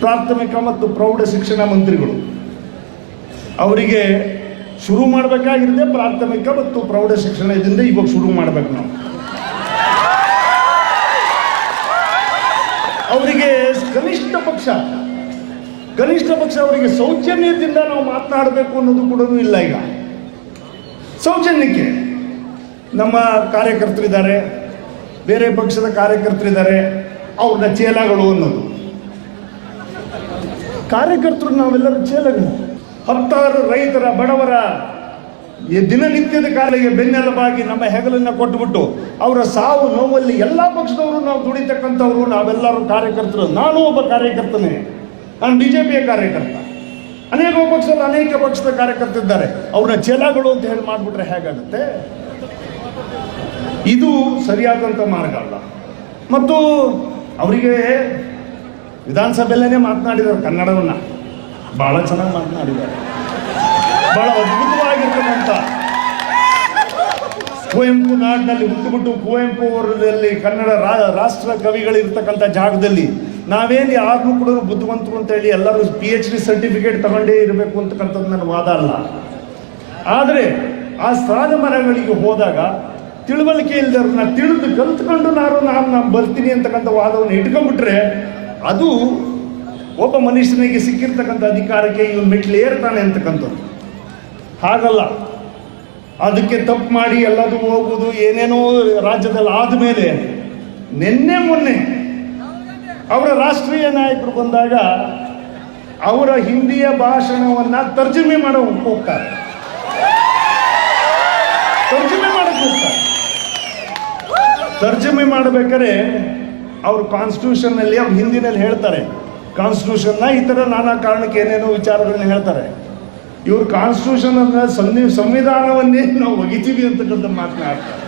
ಪ್ರಾಥಮಿಕ ಮತ್ತು ಪ್ರೌಢ ಶಿಕ್ಷಣ ಮಂತ್ರಿಗಳು. ಅವರಿಗೆ ಶುರು ಮಾಡಬೇಕಾಗಿರದೆ ಪ್ರಾಥಮಿಕ ಮತ್ತು ಪ್ರೌಢ ಶಿಕ್ಷಣದಿಂದ ಇವಾಗ ಶುರು ಮಾಡ್ಬೇಕು ನಾವು. ಅವರಿಗೆ ಕನಿಷ್ಠ ಪಕ್ಷ ಕನಿಷ್ಠ ಪಕ್ಷ ಅವರಿಗೆ ಸೌಜನ್ಯದಿಂದ ನಾವು ಮಾತನಾಡಬೇಕು ಅನ್ನೋದು ಕೂಡ ಇಲ್ಲ ಈಗ. ಸೌಜನ್ಯಕ್ಕೆ ನಮ್ಮ ಕಾರ್ಯಕರ್ತರಿದ್ದಾರೆ, ಬೇರೆ ಪಕ್ಷದ ಕಾರ್ಯಕರ್ತರಿದ್ದಾರೆ ಅವ್ರನ್ನ ಚೇಲಾಗಳು ಅನ್ನೋದು. ಕಾರ್ಯಕರ್ತರು ನಾವೆಲ್ಲರೂ ಚೇಲಗಳು ಹತ್ತಾರು ರೈತರ ಬಡವರ ಈ ದಿನನಿತ್ಯದ ಕಾಲಿಗೆ ಬೆನ್ನೆಲುಬಾಗಿ ನಮ್ಮ ಹೆಗಲನ್ನು ಕೊಟ್ಟುಬಿಟ್ಟು ಅವರ ಸಾವು ನೋವಲ್ಲಿ ಎಲ್ಲ ಪಕ್ಷದವರು ನಾವು ದುಡಿತಕ್ಕಂಥವ್ರು, ನಾವೆಲ್ಲರೂ ಕಾರ್ಯಕರ್ತರು. ನಾನು ಒಬ್ಬ ಕಾರ್ಯಕರ್ತನೇ. ನಾನು ಬಿ ಜೆ ಪಿಯ ಕಾರ್ಯಕರ್ತ. ಅನೇಕ ಪಕ್ಷದಲ್ಲಿ ಅನೇಕ ಪಕ್ಷದ ಕಾರ್ಯಕರ್ತಿದ್ದಾರೆ ಅವ್ರನ್ನ ಚೇಲಾಗಳು ಅಂತ ಹೇಳಿ ಮಾಡಿಬಿಟ್ರೆ ಹೇಗಾಗುತ್ತೆ? ಇದು ಸರಿಯಾದಂಥ ಮಾರ್ಗ ಅಲ್ಲ. ಮತ್ತು ಅವರಿಗೆ ವಿಧಾನಸಭೆಯಲ್ಲೇ ಮಾತನಾಡಿದ್ದಾರೆ ಕನ್ನಡವನ್ನು. ಬಹಳ ಚೆನ್ನಾಗಿ ಮಾತನಾಡಿದ್ದಾರೆ. ಬಹಳ ಅದ್ಭುತವಾಗಿರ್ತಕ್ಕಂಥ ಕುವೆಂಪು ನಾಡಿನಲ್ಲಿ ಹುಟ್ಟುಬಿಟ್ಟು ಕುವೆಂಪು ಅವರಲ್ಲಿ ಕನ್ನಡ ರಾಷ್ಟ್ರ ಕವಿಗಳಿರ್ತಕ್ಕಂಥ ಜಾಗದಲ್ಲಿ ನಾವೇನು ಯಾರನ್ನೂ ಕೂಡ ಬುದ್ಧಿವಂತರು ಅಂತ ಹೇಳಿ ಎಲ್ಲರೂ ಪಿ ಎಚ್ ಡಿ ಸರ್ಟಿಫಿಕೇಟ್ ತಗೊಂಡೇ ಇರಬೇಕು ಅಂತಕ್ಕಂಥದ್ದು ನನ್ನ ವಾದ ಅಲ್ಲ. ಆದರೆ ಆ ಸ್ಥಾನ ಮರಗಳಿಗೆ ಹೋದಾಗ ತಿಳುವಳಿಕೆ ಇಲ್ದವ್ರನ್ನ ತಿಳಿದು ಕಲ್ತ್ಕೊಂಡು ನಾನು ನಾನು ನಾನು ಬರ್ತೀನಿ ಅಂತಕ್ಕಂಥ ವಾದವನ್ನು ಇಟ್ಕೊಂಡ್ಬಿಟ್ರೆ ಅದು ಒಬ್ಬ ಮನುಷ್ಯನಿಗೆ ಸಿಕ್ಕಿರ್ತಕ್ಕಂಥ ಅಧಿಕಾರಕ್ಕೆ ಇವನು ಮೆಟ್ಲು ಏರ್ತಾನೆ ಅಂತಕ್ಕಂಥದ್ದು. ಹಾಗಲ್ಲ. ಅದಕ್ಕೆ ತಪ್ಪು ಮಾಡಿ ಎಲ್ಲದೂ ಹೋಗುವುದು ಏನೇನೋ ರಾಜ್ಯದಲ್ಲಿ ಆದಮೇಲೆ ನಿನ್ನೆ ಮೊನ್ನೆ ಅವರ ರಾಷ್ಟ್ರೀಯ ನಾಯಕರು ಬಂದಾಗ ಅವರ ಹಿಂದಿಯ ಭಾಷಣವನ್ನ ತರ್ಜುಮೆ ಮಾಡೋ ಹೋಗ್ತಾರೆ. ತರ್ಜುಮೆ ಮಾಡಕ್ಕೆ ಹೋಗ್ತಾರೆ. ತರ್ಜುಮೆ ಮಾಡಬೇಕಾದ್ರೆ ಅವ್ರು ಕಾನ್ಸ್ಟಿಟ್ಯೂಷನ್ನಲ್ಲಿ ಅವ್ರು ಹಿಂದಿನಲ್ಲಿ ಹೇಳ್ತಾರೆ. ಕಾನ್ಸ್ಟಿಟ್ಯೂಷನ್ನ ಈ ಥರ ನಾನಾ ಕಾರಣಕ್ಕೆ ಏನೇನೋ ವಿಚಾರಗಳನ್ನ ಹೇಳ್ತಾರೆ. ಇವ್ರು ಕಾನ್ಸ್ಟಿಟ್ಯೂಷನ್ ಅಂದ್ರೆ ಸಂವಿ ಸಂವಿಧಾನವನ್ನೇ ನಾವು ಒಗಿತೀವಿ ಅಂತಕ್ಕಂಥ ಮಾತನಾಡ್ತಾರೆ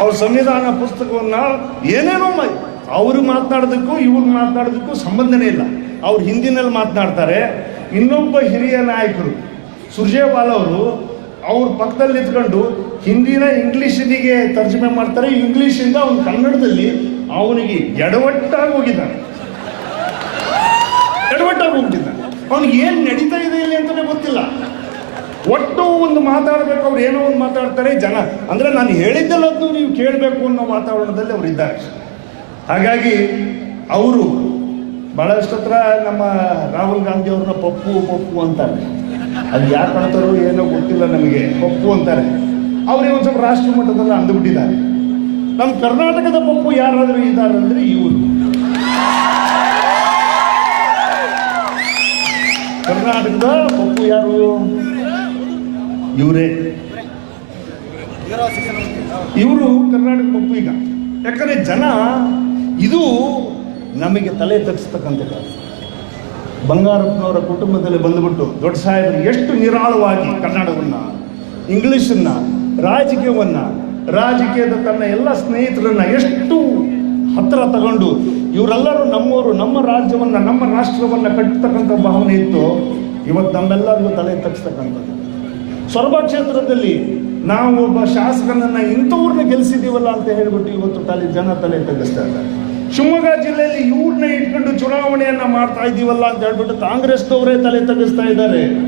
ಅವ್ರ ಸಂವಿಧಾನ ಪುಸ್ತಕವನ್ನ ಏನೇನೋ ಅವ್ರಿಗೆ ಅವ್ರು ಮಾತನಾಡೋದಕ್ಕೂ ಇವ್ರಿಗೆ ಮಾತನಾಡೋದಕ್ಕೂ ಸಂಬಂಧನೇ ಇಲ್ಲ. ಅವ್ರು ಹಿಂದಿನಲ್ಲಿ ಮಾತನಾಡ್ತಾರೆ. ಇನ್ನೊಬ್ಬ ಹಿರಿಯ ನಾಯಕರು, ಸುರ್ಜೇವಾಲ ಅವರು, ಅವ್ರ ಪಕ್ಕದಲ್ಲಿ ನಿಂತ್ಕೊಂಡು ಹಿಂದಿನ ಇಂಗ್ಲೀಷಿಗೆ ತರ್ಜುಮೆ ಮಾಡ್ತಾರೆ. ಇಂಗ್ಲೀಷಿಂದ ಅವನು ಕನ್ನಡದಲ್ಲಿ ಅವನಿಗೆ ಎಡವಟ್ಟಾಗಿ ಹೋಗಿದ್ದಾನೆ. ಎಡವಟ್ಟಾಗಿ ಹೋಗ್ತಿದ್ದಾನೆ ಅವ್ನಿಗೆ ಏನು ನಡೀತಾ ಇದೆ ಇಲ್ಲಿ ಅಂತಲೇ ಗೊತ್ತಿಲ್ಲ. ಒಟ್ಟು ಒಂದು ಮಾತಾಡಬೇಕು, ಅವ್ರು ಏನೋ ಒಂದು ಮಾತಾಡ್ತಾರೆ ಜನ. ಅಂದ್ರೆ ನಾನು ಹೇಳಿದ್ದೆಲ್ಲದನ್ನು ನೀವು ಕೇಳಬೇಕು ಅನ್ನೋ ವಾತಾವರಣದಲ್ಲಿ ಅವರು ಇದ್ದಾರೆ. ಹಾಗಾಗಿ ಅವರು ಬಹಳಷ್ಟು ಹತ್ರ ನಮ್ಮ ರಾಹುಲ್ ಗಾಂಧಿ ಅವ್ರನ್ನ ಪಪ್ಪು ಪಪ್ಪು ಅಂತಾರೆ. ಅದು ಯಾಕೆ ಅಂತಾರೋ ಏನೋ ಗೊತ್ತಿಲ್ಲ ನಮಗೆ. ಪಪ್ಪು ಅಂತಾರೆ. ಅವ್ರಿಗೆ ಒಂದು ಸ್ವಲ್ಪ ರಾಷ್ಟ್ರ ಮಟ್ಟದಲ್ಲಿ ಅಂದುಬಿಟ್ಟಿದ್ದಾರೆ. ನಮ್ಮ ಕರ್ನಾಟಕದ ಪಪ್ಪು ಯಾರಾದರೂ ಇದ್ದಾರೆ ಅಂದರೆ ಇವರು. ಕರ್ನಾಟಕದ ಪಪ್ಪು ಯಾರು? ಇವರೇ. ಇವರು ಕರ್ನಾಟಕ ಪಪ್ಪು ಈಗ. ಯಾಕಂದರೆ ಜನ ಇದು ನಮಗೆ ತಲೆ ತಗ್ಸ್ತಕ್ಕಂಥ ಬಂಗಾರಪ್ಪನವರ ಕುಟುಂಬದಲ್ಲಿ ಬಂದುಬಿಟ್ಟು ದೊಡ್ಡ ಸಾಹೇಬರು ಎಷ್ಟು ನಿರಾಳವಾಗಿ ಕನ್ನಡವನ್ನು, ಇಂಗ್ಲಿಷನ್ನ ರಾಜಕೀಯವನ್ನ, ರಾಜಕೀಯದ ತನ್ನ ಎಲ್ಲ ಸ್ನೇಹಿತರನ್ನ ಎಷ್ಟು ಹತ್ತಿರ ತಗೊಂಡು ಇವರೆಲ್ಲರೂ ನಮ್ಮವರು, ನಮ್ಮ ರಾಜ್ಯವನ್ನ, ನಮ್ಮ ರಾಷ್ಟ್ರವನ್ನ ಕಟ್ಟತಕ್ಕಂಥ ಭಾವನೆ ಇತ್ತು. ಇವತ್ತು ನಮ್ಮೆಲ್ಲರಿಗೂ ತಲೆ ತಗ್ಸ್ತಕ್ಕಂಥದ್ದು. ಸೊರಬ ಕ್ಷೇತ್ರದಲ್ಲಿ ನಾವು ಒಬ್ಬ ಶಾಸಕನನ್ನ ಇಂಥವ್ರನ್ನ ಗೆಲ್ಸಿದೀವಲ್ಲ ಅಂತ ಹೇಳ್ಬಿಟ್ಟು ಇವತ್ತು ತಲೆ, ಜನ ತಲೆ ತಗ್ಗಿಸ್ತಾ ಇದ್ದಾರೆ. ಶಿವಮೊಗ್ಗ ಜಿಲ್ಲೆಯಲ್ಲಿ ಇವ್ರನ್ನ ಇಟ್ಕೊಂಡು ಚುನಾವಣೆಯನ್ನ ಮಾಡ್ತಾ ಇದೀವಲ್ಲ ಅಂತ ಹೇಳ್ಬಿಟ್ಟು ಕಾಂಗ್ರೆಸ್ನವರೇ ತಲೆ ತಗ್ಗಿಸ್ತಾ ಇದ್ದಾರೆ.